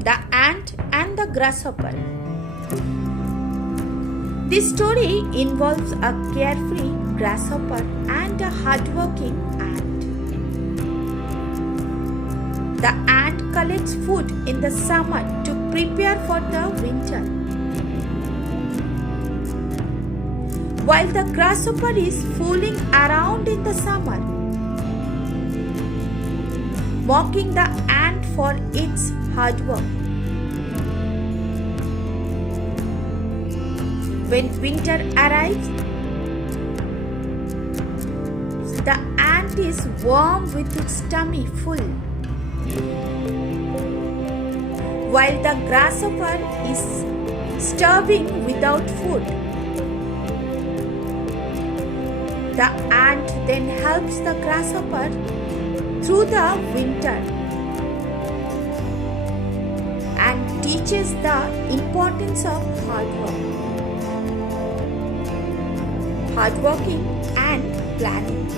The Ant and the Grasshopper. This story involves a carefree grasshopper and a hardworking ant. The ant collects food in the summer to prepare for the winter, while the grasshopper is fooling around in the summer, mocking the ant for its hard work. When winter arrives, the ant is warm with its tummy full, while the grasshopper is starving without food. The ant then helps the grasshopper through the winter and teaches the importance of hard work, hardworking and planning.